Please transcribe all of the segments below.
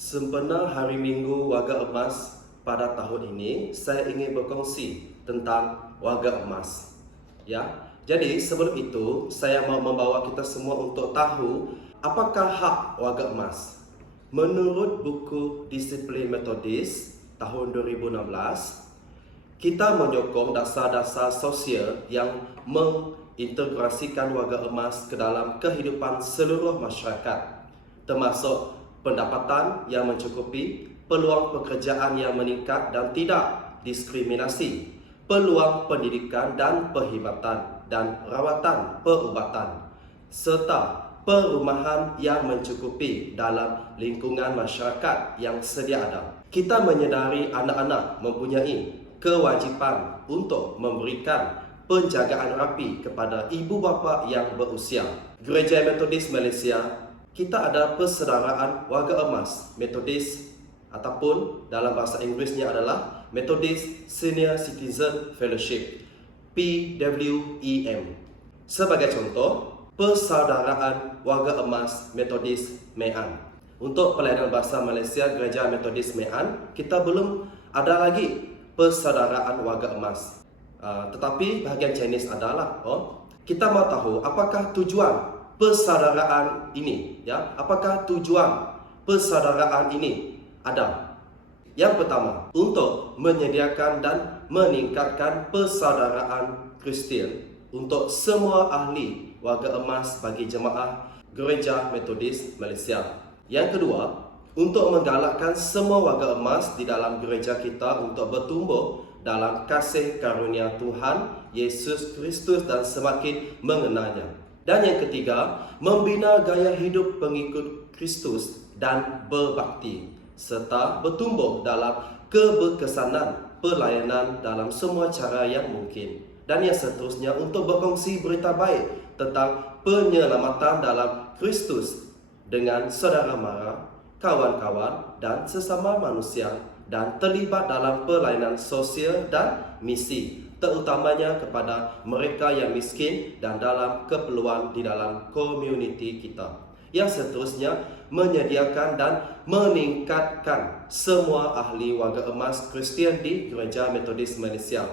Sempena Hari Minggu Warga Emas pada tahun ini, saya ingin berkongsi tentang Warga Emas. Ya, jadi sebelum itu saya mau membawa kita semua untuk tahu apakah hak Warga Emas. Menurut buku Disiplin Metodis tahun 2016, kita menyokong dasar-dasar sosial yang mengintegrasikan warga emas ke dalam kehidupan seluruh masyarakat, termasuk pendapatan yang mencukupi, peluang pekerjaan yang meningkat dan tidak diskriminasi, peluang pendidikan dan perkhidmatan dan rawatan perubatan, serta perumahan yang mencukupi dalam lingkungan masyarakat yang sedia ada. Kita menyedari anak-anak mempunyai kewajipan untuk memberikan penjagaan rapi kepada ibu bapa yang berusia. Gereja Metodis Malaysia, kita ada persaudaraan warga emas Metodis, ataupun dalam bahasa Inggerisnya adalah Methodist Senior Citizen Fellowship, PWEM. Sebagai contoh, persaudaraan warga emas Metodis Mean. Untuk pelayanan bahasa Malaysia Gereja Metodis Mean, kita belum ada lagi persaudaraan warga emas. Tetapi bahagian Chinese adalah. Kita mau tahu apakah tujuan persaudaraan ini, ya? Apakah tujuan persaudaraan ini ada? Yang pertama, untuk menyediakan dan meningkatkan persaudaraan Kristian untuk semua ahli warga emas bagi jemaah Gereja Metodis Malaysia. Yang kedua, untuk menggalakkan semua warga emas di dalam gereja kita untuk bertumbuh dalam kasih karunia Tuhan Yesus Kristus dan semakin mengenalnya. Dan yang ketiga, membina gaya hidup pengikut Kristus dan berbakti, serta bertumbuh dalam keberkesanan pelayanan dalam semua cara yang mungkin. Dan yang seterusnya, untuk berkongsi berita baik tentang penyelamatan dalam Kristus dengan saudara mara, kawan-kawan dan sesama manusia, dan terlibat dalam pelayanan sosial dan misi, terutamanya kepada mereka yang miskin dan dalam keperluan di dalam komuniti kita. Yang seterusnya, menyediakan dan meningkatkan semua ahli warga emas Kristian di Gereja Metodis Malaysia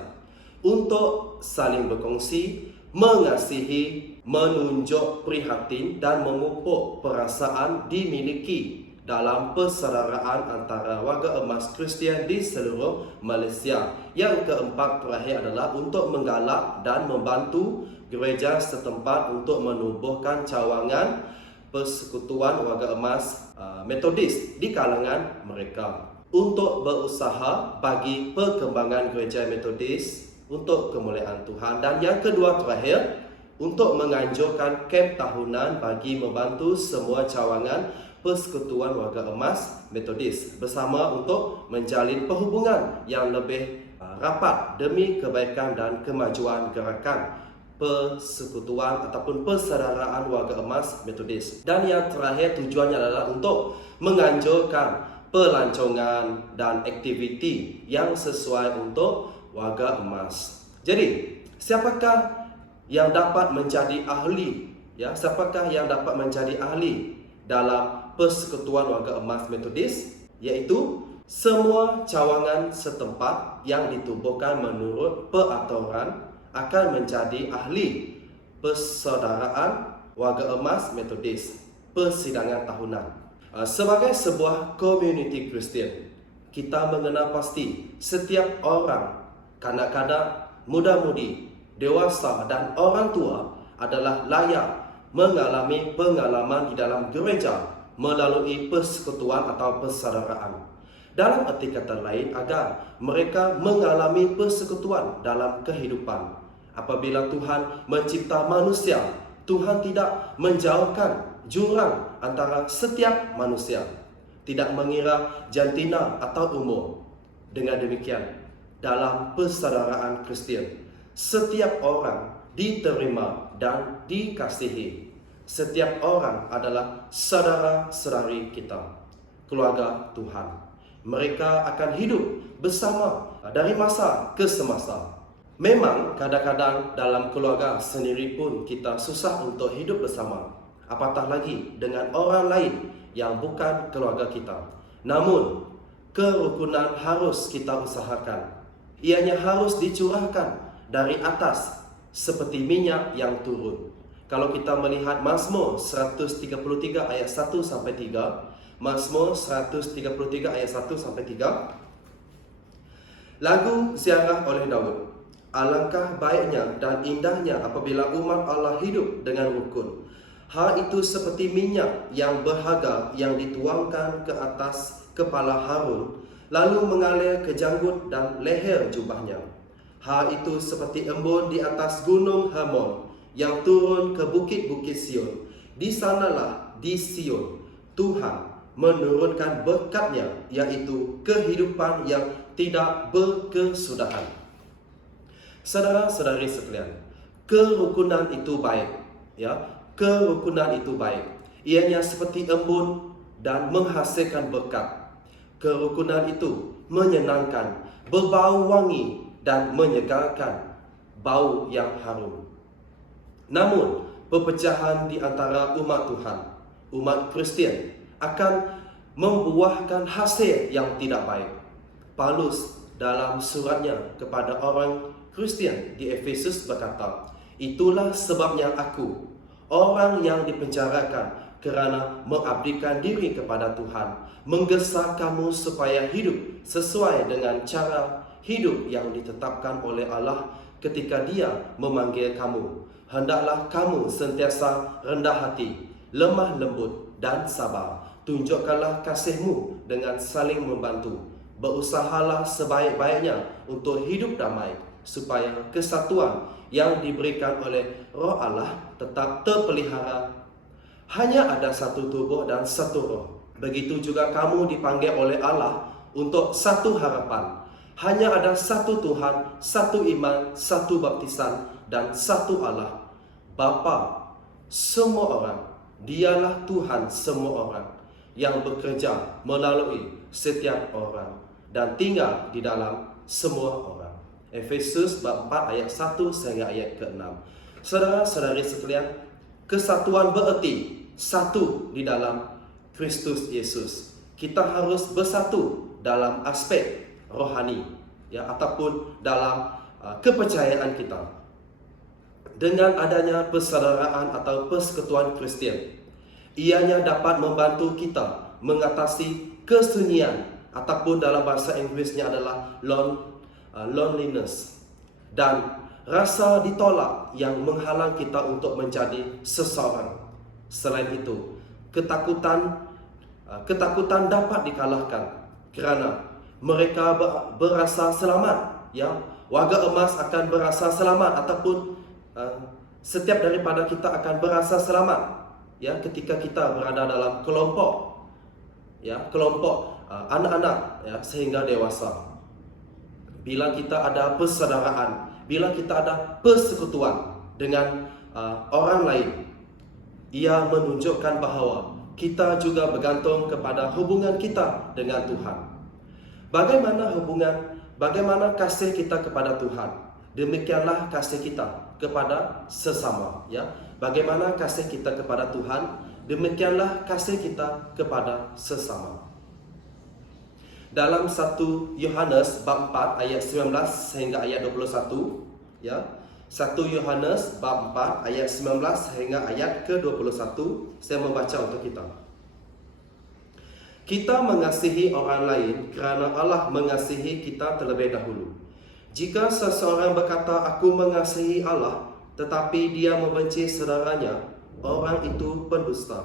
untuk saling berkongsi, mengasihi, menunjuk prihatin dan memupuk perasaan dimiliki dalam persaudaraan antara warga emas Kristian di seluruh Malaysia. Yang keempat terakhir adalah untuk menggalak dan membantu gereja setempat untuk menubuhkan cawangan persekutuan warga emas Metodis di kalangan mereka, untuk berusaha bagi perkembangan gereja Metodis untuk kemuliaan Tuhan. Dan yang kedua terakhir, untuk menganjurkan kamp tahunan bagi membantu semua cawangan persekutuan warga emas Metodis bersama untuk menjalin perhubungan yang lebih rapat demi kebaikan dan kemajuan gerakan persekutuan ataupun persaudaraan warga emas Metodis. Dan yang terakhir, tujuannya adalah untuk menganjurkan pelancongan dan aktiviti yang sesuai untuk warga emas. Jadi, siapakah yang dapat menjadi ahli, ya? Siapakah yang dapat menjadi ahli dalam persekutuan warga emas Metodis? Yaitu semua cawangan setempat yang ditubuhkan menurut peraturan akan menjadi ahli persaudaraan warga emas Metodis persidangan tahunan. Sebagai sebuah komuniti Kristian, kita mengenal pasti setiap orang, kanak-kanak, muda-mudi, dewasa dan orang tua adalah layak mengalami pengalaman di dalam gereja melalui persekutuan atau persaudaraan. Dalam arti kata lain, agar mereka mengalami persekutuan dalam kehidupan. Apabila Tuhan mencipta manusia, Tuhan tidak menjauhkan jurang antara setiap manusia, tidak mengira jantina atau umur. Dengan demikian, dalam persaudaraan Kristian, setiap orang diterima dan dikasihi. Setiap orang adalah saudara-saudari kita, keluarga Tuhan. Mereka akan hidup bersama dari masa ke semasa. Memang kadang-kadang dalam keluarga sendiri pun kita susah untuk hidup bersama. Apatah lagi dengan orang lain yang bukan keluarga kita. Namun, kerukunan harus kita usahakan. Ianya harus dicurahkan dari atas seperti minyak yang turun. Kalau kita melihat Mazmur 133 ayat 1 sampai 3, Mazmur 133 ayat 1 sampai 3, lagu ziarah oleh Daud. Alangkah baiknya dan indahnya apabila umat Allah hidup dengan rukun. Hal itu seperti minyak yang berharga yang dituangkan ke atas kepala Harun, lalu mengalir ke janggut dan leher jubahnya. Hal itu seperti embun di atas gunung Hermon yang turun ke bukit-bukit Sion. Di sanalah, di Sion, Tuhan menurunkan berkat-Nya, yaitu kehidupan yang tidak berkesudahan. Saudara-saudari sekalian, kerukunan itu baik, ya. Kerukunan itu baik. Ianya seperti embun dan menghasilkan berkat. Kerukunan itu menyenangkan, berbau wangi dan menyegarkan bau yang harum. Namun, perpecahan di antara umat Tuhan, umat Kristian, akan membuahkan hasil yang tidak baik. Paulus dalam suratnya kepada orang Kristian di Efesus berkata, "Itulah sebabnya aku, orang yang dipenjarakan kerana mengabdikan diri kepada Tuhan, menggesa kamu supaya hidup sesuai dengan cara hidup yang ditetapkan oleh Allah ketika Dia memanggil kamu. Hendaklah kamu sentiasa rendah hati, lemah lembut dan sabar. Tunjukkanlah kasihmu dengan saling membantu. Berusahalah sebaik-baiknya untuk hidup damai, supaya kesatuan yang diberikan oleh Roh Allah tetap terpelihara. Hanya ada satu tubuh dan satu roh. Begitu juga kamu dipanggil oleh Allah untuk satu harapan. Hanya ada satu Tuhan, satu iman, satu baptisan, dan satu Allah, Bapa semua orang. Dialah Tuhan semua orang, yang bekerja melalui setiap orang dan tinggal di dalam semua orang." Efesus bab 4 ayat 1 sehingga ayat ke-6. Saudara-saudari sekalian, kesatuan bererti satu di dalam Kristus Yesus. Kita harus bersatu dalam aspek rohani, ya, ataupun dalam kepercayaan kita. Dengan adanya persaudaraan atau persekutuan Kristian, ianya dapat membantu kita mengatasi kesunyian, ataupun dalam bahasa Inggrisnya adalah loneliness, dan rasa ditolak yang menghalang kita untuk menjadi seseorang. Selain itu, ketakutan dapat dikalahkan kerana mereka berasa selamat, ya. Warga emas akan berasa selamat, ataupun setiap daripada kita akan berasa selamat, ya, ketika kita berada dalam kelompok, ya, kelompok anak-anak, ya, sehingga dewasa. Bila kita ada persaudaraan, bila kita ada persekutuan dengan orang lain, ia menunjukkan bahawa kita juga bergantung kepada hubungan kita dengan Tuhan. Bagaimana kasih kita kepada Tuhan, demikianlah kasih kita kepada sesama, ya. Bagaimana kasih kita kepada Tuhan, demikianlah kasih kita kepada sesama. Dalam 1 Yohanes bab 4 ayat 19 sehingga ayat 21, ya. 1 Yohanes bab 4 ayat 19 hingga ayat ke-21, saya membaca untuk kita. Kita mengasihi orang lain kerana Allah mengasihi kita terlebih dahulu. Jika seseorang berkata, "Aku mengasihi Allah," tetapi dia membenci saudaranya, orang itu pendusta.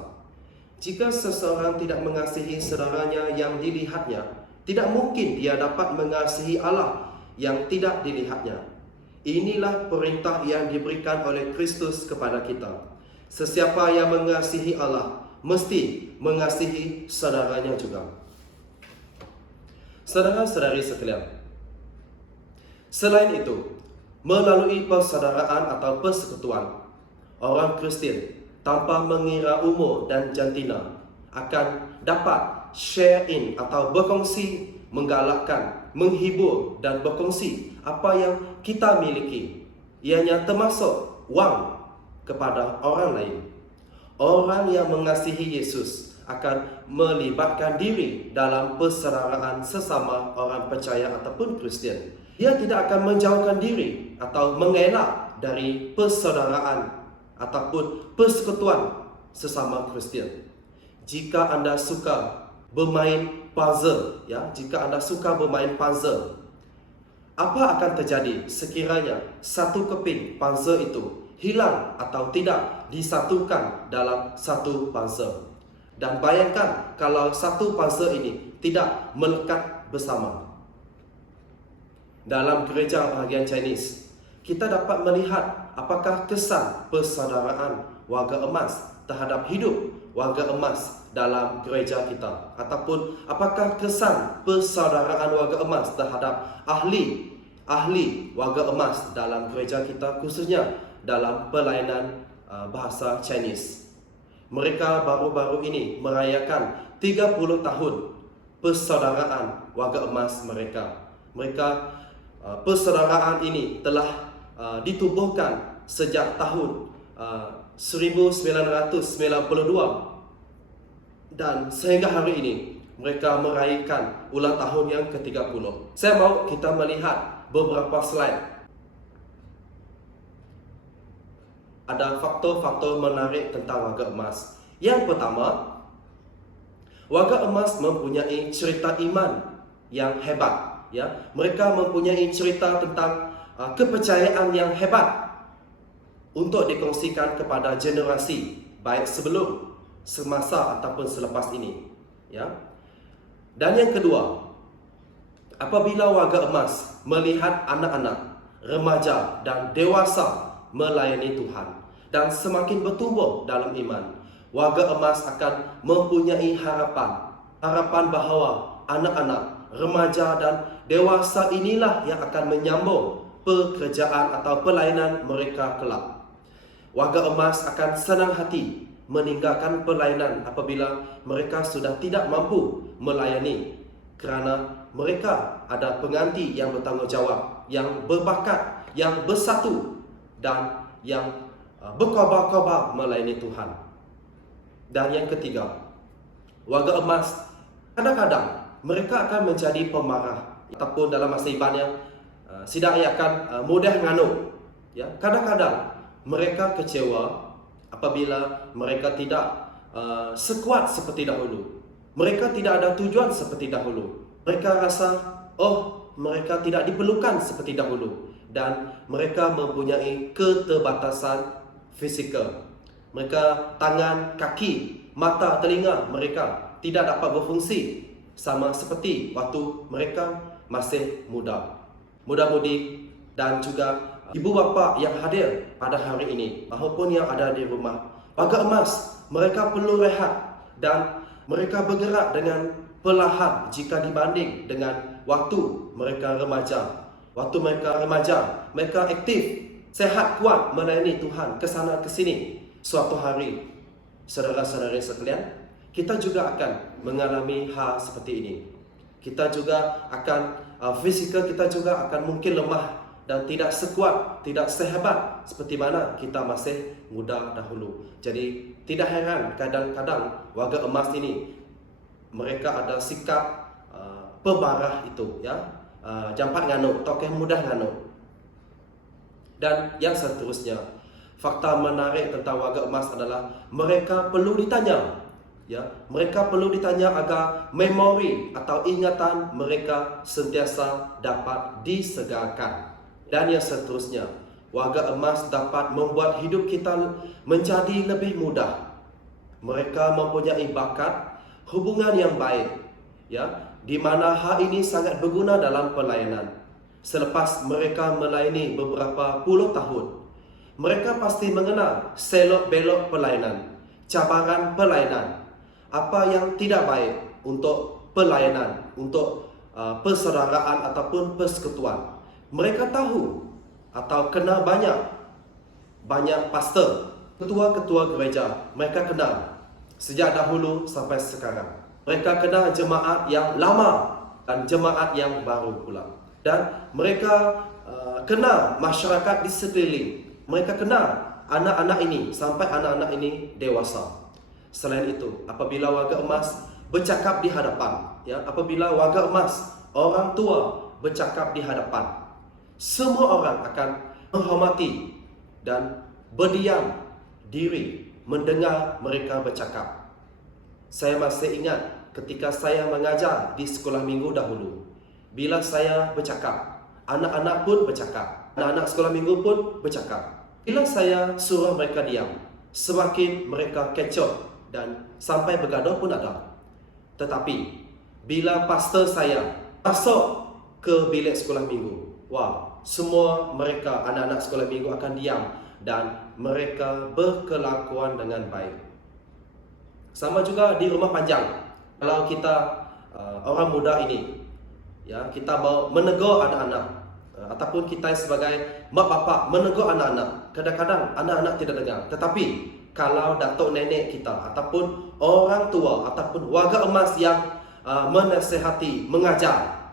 Jika seseorang tidak mengasihi saudaranya yang dilihatnya, tidak mungkin dia dapat mengasihi Allah yang tidak dilihatnya. Inilah perintah yang diberikan oleh Kristus kepada kita. Sesiapa yang mengasihi Allah, mesti mengasihi saudaranya juga. Saudara-saudari sekalian, selain itu, melalui persaudaraan atau persekutuan, orang Kristian tanpa mengira umur dan jantina akan dapat share in atau berkongsi, menggalakkan, menghibur dan berkongsi apa yang kita miliki, ianya termasuk wang, kepada orang lain. Orang yang mengasihi Yesus akan melibatkan diri dalam persaudaraan sesama orang percaya ataupun Kristian. Dia tidak akan menjauhkan diri atau mengelak dari persaudaraan ataupun persekutuan sesama Kristian. Jika anda suka bermain puzzle, jika anda suka bermain puzzle, apa akan terjadi sekiranya satu keping puzzle itu hilang atau tidak disatukan dalam satu puzzle? Dan bayangkan kalau satu puzzle ini tidak melekat bersama. Dalam gereja bahagian Chinese, kita dapat melihat apakah kesan persaudaraan warga emas terhadap hidup warga emas dalam gereja kita, ataupun apakah kesan persaudaraan warga emas terhadap ahli warga emas dalam gereja kita, khususnya dalam pelayanan bahasa Chinese. Mereka baru-baru ini merayakan 30 tahun persaudaraan warga emas mereka. Persaudaraan ini telah ditubuhkan sejak tahun 1992 dan sehingga hari ini mereka meraihkan ulang tahun yang ke-30. Saya mau kita melihat beberapa slide. Ada faktor-faktor menarik tentang warga emas. Yang pertama, warga emas mempunyai cerita iman yang hebat. Mereka mempunyai cerita tentang kepercayaan yang hebat untuk dikongsikan kepada generasi baik sebelum, semasa ataupun selepas ini. Dan yang kedua, apabila warga emas melihat anak-anak, remaja dan dewasa melayani Tuhan dan semakin bertumbuh dalam iman, warga emas akan mempunyai harapan bahawa anak-anak, remaja dan dewasa inilah yang akan menyambung pekerjaan atau pelayanan mereka kelak. Warga emas akan senang hati meninggalkan pelayanan apabila mereka sudah tidak mampu melayani, kerana mereka ada pengganti yang bertanggungjawab, yang berbakat, yang bersatu dan yang berkobar-kobar melayani Tuhan. Dan yang ketiga, warga emas kadang-kadang mereka akan menjadi pemarah, ataupun dalam masa ibadah sidang akan mudah nganuk. Kadang-kadang mereka kecewa apabila mereka tidak sekuat seperti dahulu. Mereka tidak ada tujuan seperti dahulu. Mereka rasa mereka tidak diperlukan seperti dahulu, dan mereka mempunyai keterbatasan fizikal. Mereka tangan, kaki, mata, telinga mereka tidak dapat berfungsi sama seperti waktu mereka masih muda. Muda-mudi dan juga ibu bapa yang hadir pada hari ini maupun yang ada di rumah, warga emas mereka perlu rehat dan mereka bergerak dengan perlahan jika dibanding dengan waktu mereka remaja. Waktu mereka remaja, mereka aktif, sehat, kuat melayani Tuhan ke sana ke sini. Suatu hari, saudara-saudari sekalian, kita juga akan mengalami hal seperti ini. Kita juga akan fizikal kita juga akan mungkin lemah dan tidak sekuat, tidak sehebat seperti mana kita masih muda dahulu. Jadi tidak heran kadang-kadang warga emas ini mereka ada sikap pemarah itu, jampat nganuk, tokoh mudah nganuk. Dan yang seterusnya, fakta menarik tentang warga emas adalah mereka perlu ditanya. Mereka perlu ditanya agar memori atau ingatan mereka sentiasa dapat disegarkan. Dan yang seterusnya, warga emas dapat membuat hidup kita menjadi lebih mudah. Mereka mempunyai bakat, hubungan yang baik, di mana hal ini sangat berguna dalam pelayanan. Selepas mereka melayani beberapa puluh tahun, mereka pasti mengenal selok-belok pelayanan, cabaran pelayanan, apa yang tidak baik untuk pelayanan, untuk persaudaraan ataupun persekutuan. Mereka tahu atau kenal banyak pastor, ketua-ketua gereja. Mereka kenal sejak dahulu sampai sekarang. Mereka kenal jemaat yang lama dan jemaat yang baru pula. Dan mereka kenal masyarakat di sekeliling. Mereka kenal anak-anak ini sampai anak-anak ini dewasa. Selain itu, apabila warga emas bercakap di hadapan, apabila warga emas, orang tua bercakap di hadapan, semua orang akan menghormati dan berdiam diri mendengar mereka bercakap. Saya masih ingat ketika saya mengajar di sekolah minggu dahulu, bila saya bercakap, anak-anak pun bercakap, anak-anak sekolah minggu pun bercakap. Bila saya suruh mereka diam, semakin mereka kecoh dan sampai bergaduh pun ada. Tetapi bila pastor saya masuk ke bilik sekolah minggu, semua mereka, anak-anak sekolah minggu akan diam dan mereka berkelakuan dengan baik. Sama juga di rumah panjang. Kalau kita orang muda ini, kita mau menegur anak-anak, ataupun kita sebagai mak bapak menegur anak-anak, kadang-kadang anak-anak tidak dengar. Tetapi kalau datuk nenek kita ataupun orang tua ataupun warga emas yang menasihati, mengajar,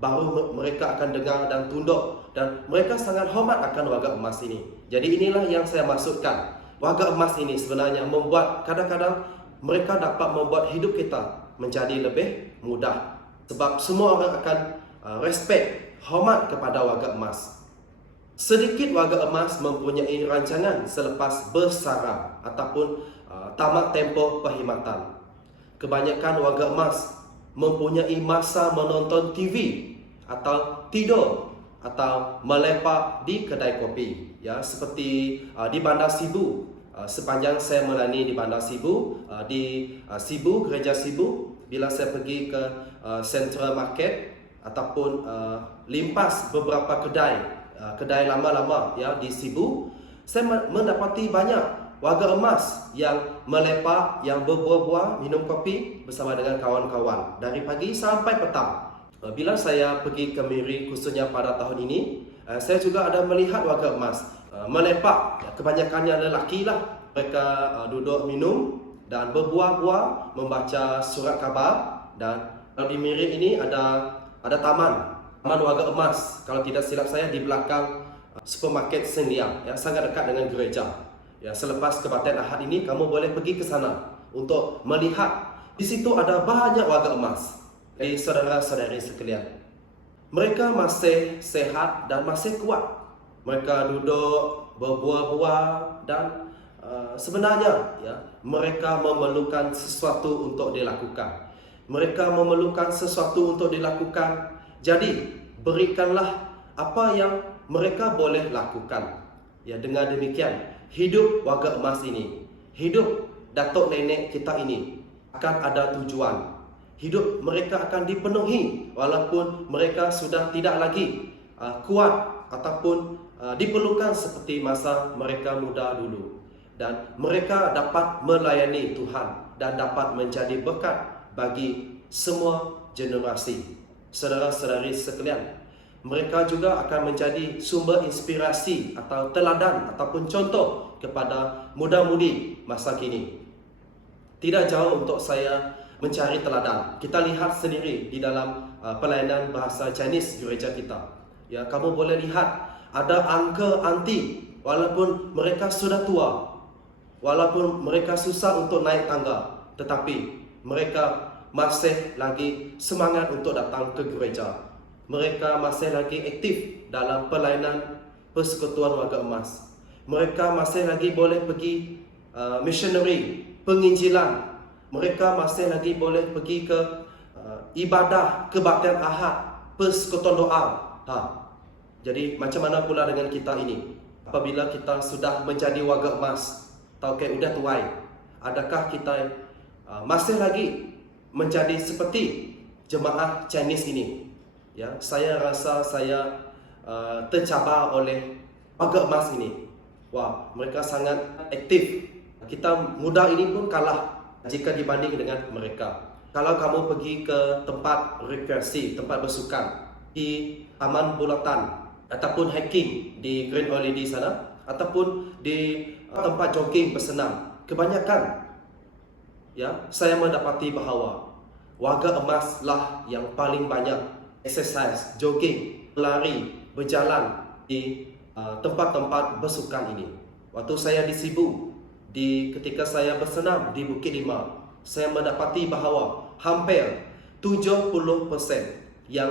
baru mereka akan dengar dan tunduk, dan mereka sangat hormat akan warga emas ini. Jadi inilah yang saya maksudkan. Warga emas ini sebenarnya membuat, kadang-kadang mereka dapat membuat hidup kita menjadi lebih mudah. Sebab semua orang akan respect, hormat kepada warga emas. Sedikit warga emas mempunyai rancangan selepas bersara ataupun tamat tempoh perkhidmatan. Kebanyakan warga emas mempunyai masa menonton TV atau tidur atau melepak di kedai kopi, seperti di Bandar Sibu. Sepanjang saya melayani di Bandar Sibu, di Sibu, Gereja Sibu, bila saya pergi ke Central Market ataupun limpas beberapa kedai lama-lama di Sibu, saya mendapati banyak warga emas yang melepak, yang berbuah-buah, minum kopi bersama dengan kawan-kawan dari pagi sampai petang. Bila saya pergi ke Miri, khususnya pada tahun ini, saya juga ada melihat warga emas melepak, kebanyakannya lelaki lah. Mereka duduk minum dan berbuah-buah, membaca surat khabar. Dan di Miri ini ada taman warga emas. Kalau tidak silap saya, di belakang supermarket Sendiang, sangat dekat dengan gereja. Selepas kebaktian Ahad ini, kamu boleh pergi ke sana untuk melihat. Di situ ada banyak warga emas. Jadi saudara-saudari sekalian, mereka masih sehat dan masih kuat. Mereka duduk berbuah-buah dan sebenarnya mereka memerlukan sesuatu untuk dilakukan. Mereka memerlukan sesuatu untuk dilakukan. Jadi berikanlah apa yang mereka boleh lakukan. Dengan demikian, hidup warga emas ini, hidup datuk nenek kita ini akan ada tujuan. Hidup mereka akan dipenuhi walaupun mereka sudah tidak lagi kuat ataupun diperlukan seperti masa mereka muda dulu. Dan mereka dapat melayani Tuhan dan dapat menjadi berkat bagi semua generasi. Saudara-saudari sekalian, mereka juga akan menjadi sumber inspirasi atau teladan ataupun contoh kepada muda-mudi masa kini. Tidak jauh untuk saya mencari teladan. Kita lihat sendiri di dalam pelayanan bahasa Chinese gereja kita. Kamu boleh lihat ada uncle, auntie, walaupun mereka sudah tua, walaupun mereka susah untuk naik tangga, tetapi mereka masih lagi semangat untuk datang ke gereja. Mereka masih lagi aktif dalam pelayanan persekutuan warga emas. Mereka masih lagi boleh pergi missionary, penginjilan. Mereka masih lagi boleh pergi ke ibadah kebaktian Ahad, persekutuan doa. Jadi macam mana pula dengan kita ini? Apabila kita sudah menjadi warga emas, udah tuai, adakah kita masih lagi menjadi seperti jemaah Chinese ini? Saya rasa saya tercabar oleh warga emas ini. Mereka sangat aktif. Kita muda ini pun kalah jika dibanding dengan mereka. Kalau kamu pergi ke tempat rekreasi, tempat bersukan di Taman Bulatan ataupun hiking di Grand Holiday sana, ataupun di tempat jogging bersenam, kebanyakan saya mendapati bahawa warga emas lah yang paling banyak exercise, jogging, lari, berjalan di tempat-tempat bersukan ini. Waktu saya di Sibu, Ketika saya bersenam di Bukit Lima, saya mendapati bahawa hampir 70% yang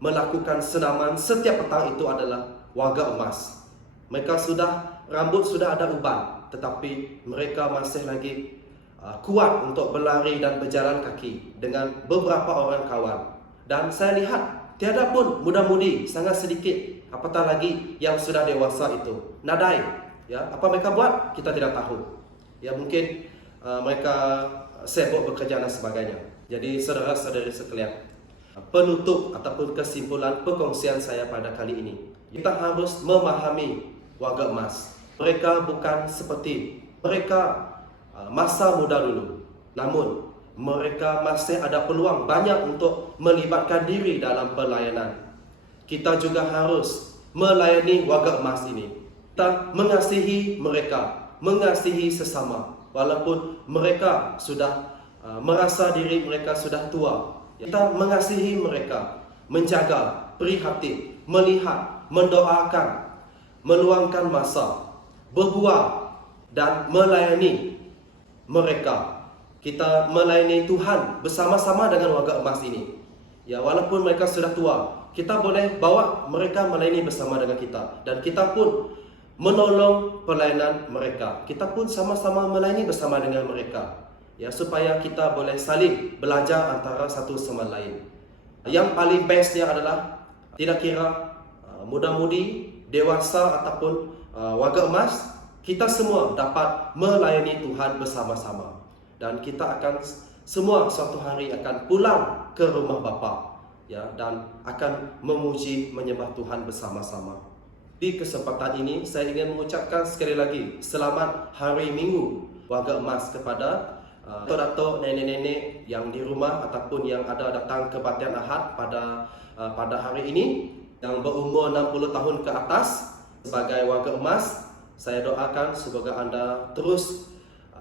melakukan senaman setiap petang itu adalah warga emas. Mereka rambut sudah ada uban, tetapi mereka masih lagi kuat untuk berlari dan berjalan kaki dengan beberapa orang kawan. Dan saya lihat tiada pun muda-mudi, sangat sedikit, apatah lagi yang sudah dewasa itu. Nadai, ya, apa mereka buat kita tidak tahu. Ya, mungkin mereka sibuk bekerja dan sebagainya. Jadi saudara-saudari sekalian, penutup ataupun kesimpulan perkongsian saya pada kali ini, kita harus memahami warga emas. Mereka bukan seperti mereka masa muda dulu, namun mereka masih ada peluang banyak untuk melibatkan diri dalam pelayanan. Kita juga harus melayani warga emas ini. Kita mengasihi mereka, mengasihi sesama, walaupun mereka sudah merasa diri mereka sudah tua. Kita mengasihi mereka, menjaga, prihatin, melihat, mendoakan, meluangkan masa, berbual dan melayani mereka. Kita melayani Tuhan bersama-sama dengan warga emas ini. Ya, walaupun mereka sudah tua, kita boleh bawa mereka melayani bersama dengan kita, dan kita pun menolong pelayanan mereka. Kita pun sama-sama melayani bersama dengan mereka. Ya, supaya kita boleh saling belajar antara satu sama lain. Yang paling bestnya adalah tidak kira muda-mudi, dewasa ataupun warga emas, kita semua dapat melayani Tuhan bersama-sama. Dan kita akan semua suatu hari akan pulang ke rumah Bapa, ya, dan akan memuji menyembah Tuhan bersama-sama. Di kesempatan ini saya ingin mengucapkan sekali lagi selamat hari Minggu warga emas kepada datuk-datuk, nenek-nenek yang di rumah ataupun yang ada datang kebaktian Ahad pada hari ini yang berumur 60 tahun ke atas. Sebagai warga emas, saya doakan semoga anda terus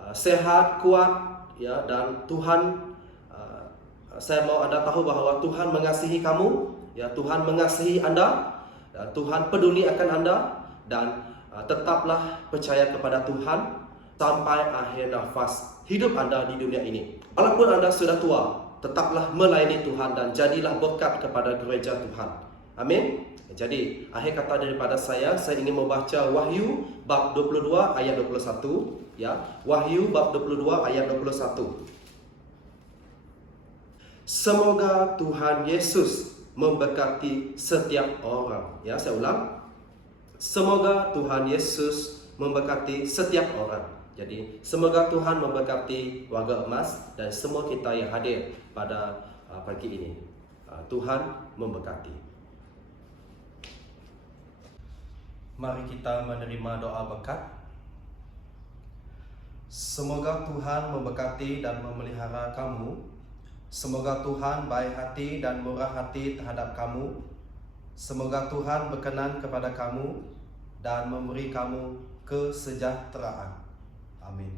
sehat, kuat, ya, dan Tuhan, saya mau anda tahu bahawa Tuhan mengasihi kamu, ya, Tuhan mengasihi anda, dan Tuhan peduli akan anda, dan tetaplah percaya kepada Tuhan sampai akhir nafas hidup anda di dunia ini. Walaupun anda sudah tua, tetaplah melayani Tuhan dan jadilah berkat kepada gereja Tuhan. Amin. Jadi, akhir kata daripada saya ingin membaca Wahyu bab 22 ayat 21, ya. Wahyu bab 22 ayat 21. Semoga Tuhan Yesus memberkati setiap orang. Ya, saya ulang. Semoga Tuhan Yesus memberkati setiap orang. Jadi, semoga Tuhan memberkati warga emas dan semua kita yang hadir pada pagi ini. Tuhan memberkati. Mari kita menerima doa berkat. Semoga Tuhan memberkati dan memelihara kamu. Semoga Tuhan baik hati dan murah hati terhadap kamu. Semoga Tuhan berkenan kepada kamu dan memberi kamu kesejahteraan. Amin.